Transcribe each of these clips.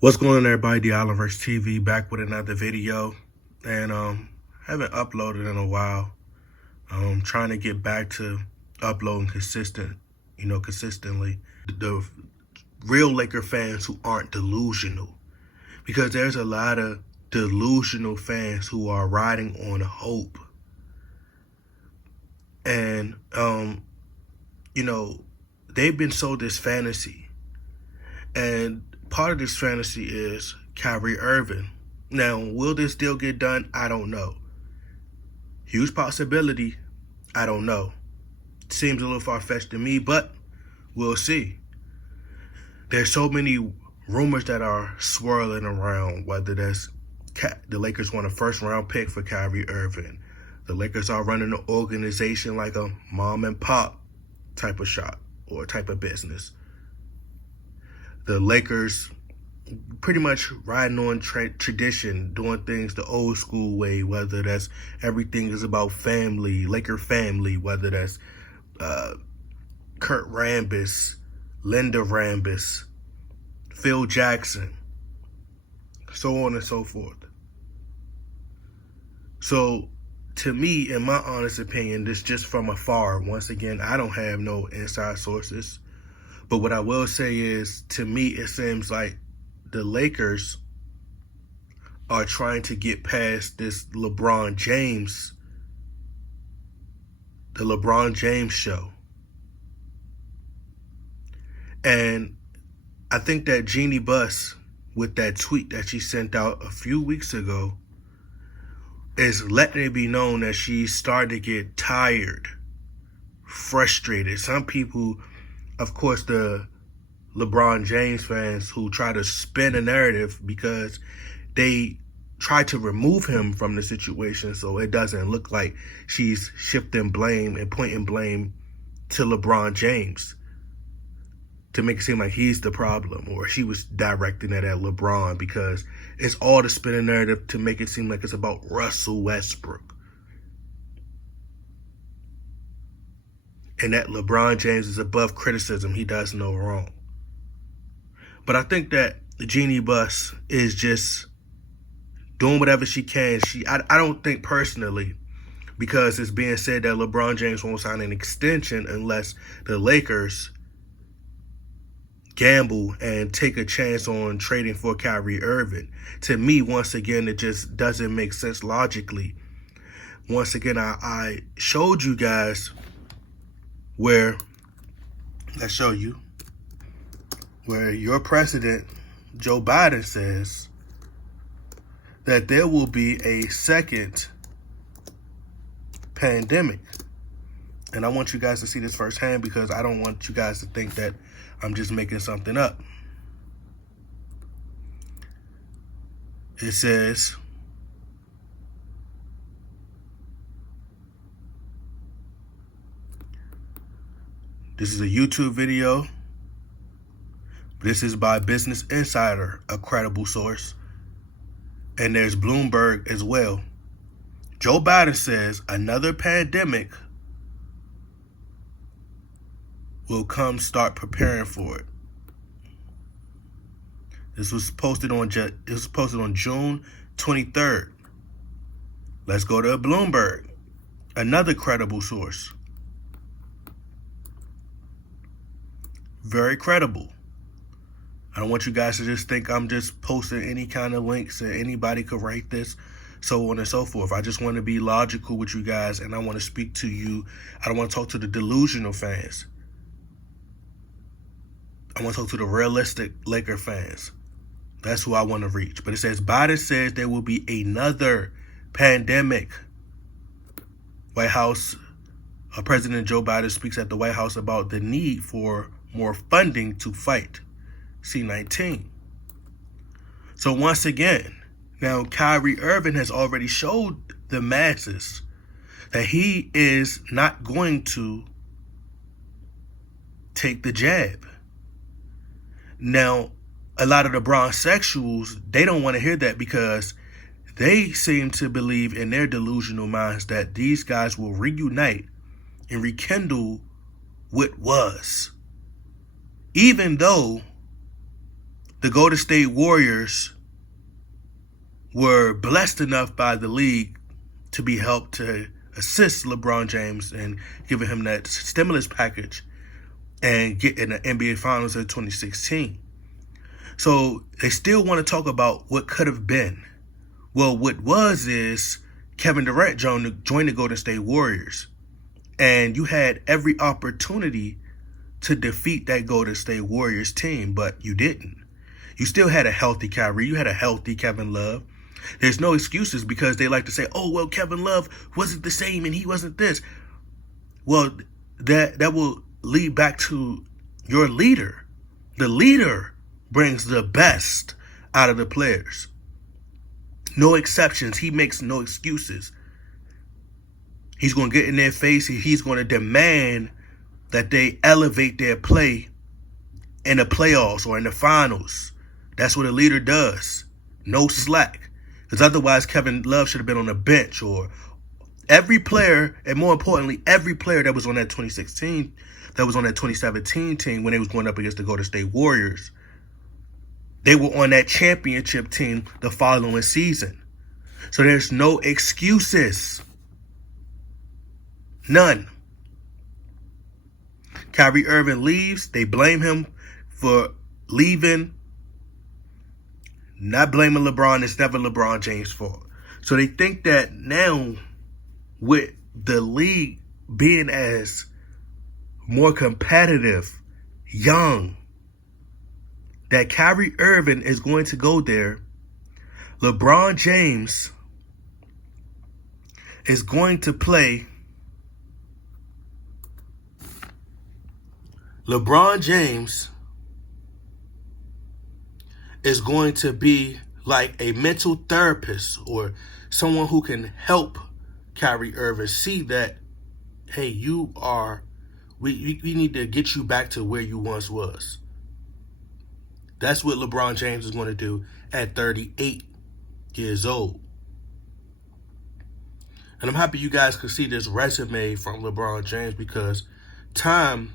What's going on, everybody? The Oliverse TV back with another video, and haven't uploaded in a while. Trying to get back to uploading consistently. The real Laker fans who aren't delusional, because there's a lot of delusional fans who are riding on hope, and they've been sold this fantasy, and part of this fantasy is Kyrie Irving. Now, will this deal get done? I don't know. Huge possibility. I don't know. Seems a little far-fetched to me, but we'll see. There's so many rumors that are swirling around, whether that's the Lakers want a first-round pick for Kyrie Irving. The Lakers are running the organization like a mom-and-pop type of shop or type of business. The Lakers pretty much riding on tradition, doing things the old school way, whether that's everything is about family, Laker family, whether that's Kurt Rambis, Linda Rambis, Phil Jackson, so on and so forth. So, to me, in my honest opinion, this just from afar. Once again, I don't have no inside sources. But what I will say is, to me, it seems like the Lakers are trying to get past this LeBron James, the LeBron James show. And I think that Jeannie Buss, with that tweet that she sent out a few weeks ago, is letting it be known that she's starting to get tired, frustrated. Some people, of course, the LeBron James fans who try to spin a narrative because they try to remove him from the situation so it doesn't look like she's shifting blame and pointing blame to LeBron James to make it seem like he's the problem, or she was directing it at LeBron, because it's all to spin a narrative to make it seem like it's about Russell Westbrook. And that LeBron James is above criticism. He does no wrong. But I think that Jeannie Buss is just doing whatever she can. I don't think personally, because it's being said that LeBron James won't sign an extension unless the Lakers gamble and take a chance on trading for Kyrie Irving. To me, once again, it just doesn't make sense logically. Once again, I showed you guys where, let's show you, where your president, Joe Biden, says that there will be a second pandemic. And I want you guys to see this firsthand, because I don't want you guys to think that I'm just making something up. It says, this is a YouTube video. This is by Business Insider, a credible source. And there's Bloomberg as well. Joe Biden says another pandemic will come, start preparing for it. This was posted on June 23rd. Let's go to Bloomberg, another credible source. Very credible. I don't want you guys to just think I'm just posting any kind of links and anybody could write this, so on and so forth. I just want to be logical with you guys, and I want to speak to you. I don't want to talk to the delusional fans. I want to talk to the realistic Laker fans. That's who I want to reach. But it says, Biden says there will be another pandemic. White House, President Joe Biden speaks at the White House about the need for more funding to fight C-19. So once again, now Kyrie Irving has already showed the masses that he is not going to take the jab. Now, a lot of the bronzexuals, they don't want to hear that, because they seem to believe in their delusional minds that these guys will reunite and rekindle what was. Even though the Golden State Warriors were blessed enough by the league to be helped to assist LeBron James and giving him that stimulus package and get in the NBA Finals in 2016. So they still want to talk about what could have been. Well, what was is Kevin Durant joined the Golden State Warriors. And you had every opportunity to defeat that Golden State Warriors team, but you didn't. You still had a healthy Kyrie. You had a healthy Kevin Love. There's no excuses because they like to say, oh, well, Kevin Love wasn't the same and he wasn't this. Well, that will lead back to your leader. The leader brings the best out of the players. No exceptions. He makes no excuses. He's going to get in their face. He's going to demand that they elevate their play in the playoffs or in the finals. That's what a leader does. No slack. Because otherwise, Kevin Love should have been on the bench, or every player, and more importantly, every player that was on that 2016, that was on that 2017 team when they was going up against the Golden State Warriors, they were on that championship team the following season. So there's no excuses. None. Kyrie Irving leaves. They blame him for leaving. Not blaming LeBron. It's never LeBron James' fault. So they think that now, with the league being as more competitive, young, that Kyrie Irving is going to go there. LeBron James is going to play. LeBron James is going to be like a mental therapist or someone who can help Kyrie Irving see that, hey, we need to get you back to where you once was. That's what LeBron James is going to do at 38 years old. And I'm happy you guys could see this resume from LeBron James, because time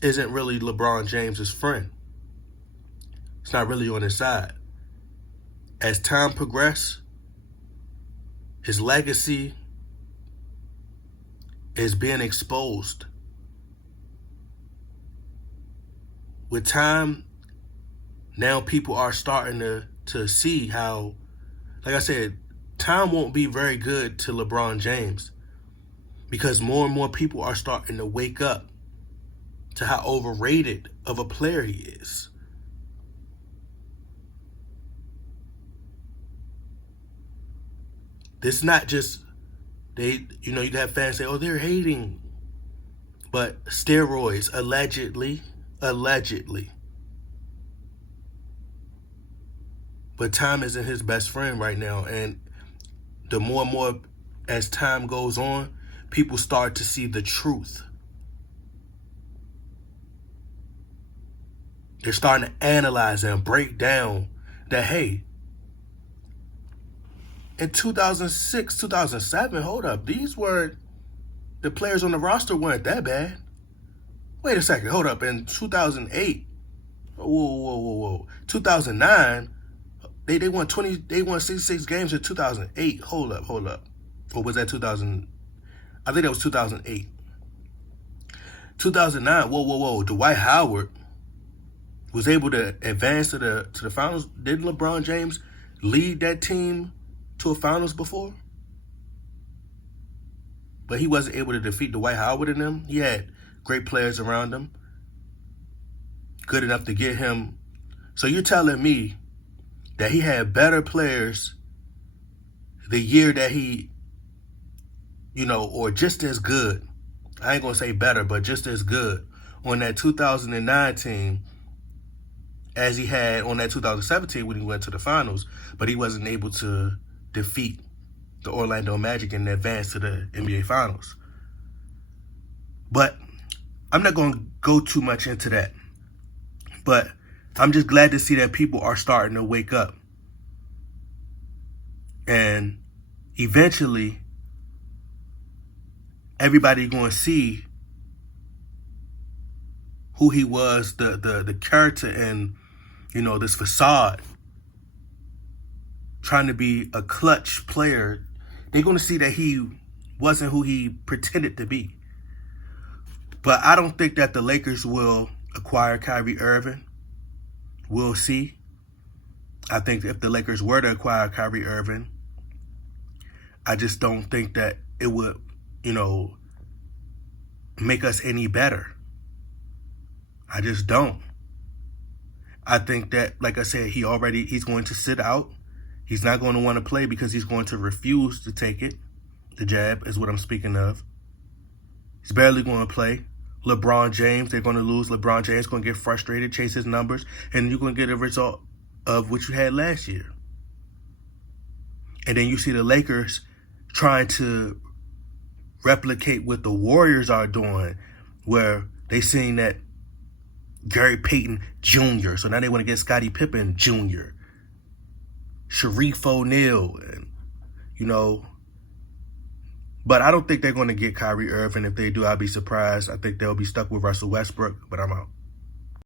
isn't really LeBron James's friend. It's not really on his side. As time progresses, his legacy is being exposed. With time, now people are starting to see how, like I said, time won't be very good to LeBron James, because more and more people are starting to wake up to how overrated of a player he is. This is not just, you have fans say, oh, they're hating. But steroids, allegedly. But time isn't his best friend right now. And the more and more as time goes on, people start to see the truth. They're starting to analyze and break down that, hey, in 2006, 2007, hold up, the players on the roster weren't that bad. Wait a second, hold up, in 2008, whoa. 2009, they won 66 games in 2008. Hold up. Or was that 2000? I think that was 2008. 2009, whoa. Dwight Howard was able to advance to the finals. Didn't LeBron James lead that team to a finals before? But he wasn't able to defeat Dwight Howard and them. He had great players around him, good enough to get him. So you're telling me that he had better players the year that he, or just as good. I ain't going to say better, but just as good on that 2009 team as he had on that 2017 when he went to the finals, but he wasn't able to defeat the Orlando Magic and advance to the NBA Finals. But I'm not going to go too much into that. But I'm just glad to see that people are starting to wake up. And eventually, everybody's going to see who he was, the character and, this facade, trying to be a clutch player, they're going to see that he wasn't who he pretended to be. But I don't think that the Lakers will acquire Kyrie Irving. We'll see. I think if the Lakers were to acquire Kyrie Irving, I just don't think that it would, make us any better. I just don't. I think that, like I said, he's going to sit out. He's not going to want to play because he's going to refuse to take it. The jab is what I'm speaking of. He's barely going to play. LeBron James, they're going to lose. LeBron James going to get frustrated, chase his numbers, and you're going to get a result of what you had last year. And then you see the Lakers trying to replicate what the Warriors are doing, where they seen that Gary Payton Jr., so now they want to get Scottie Pippen Jr., Sharif O'Neal, and, but I don't think they're going to get Kyrie Irving. If they do, I'll be surprised. I think they'll be stuck with Russell Westbrook, but I'm out.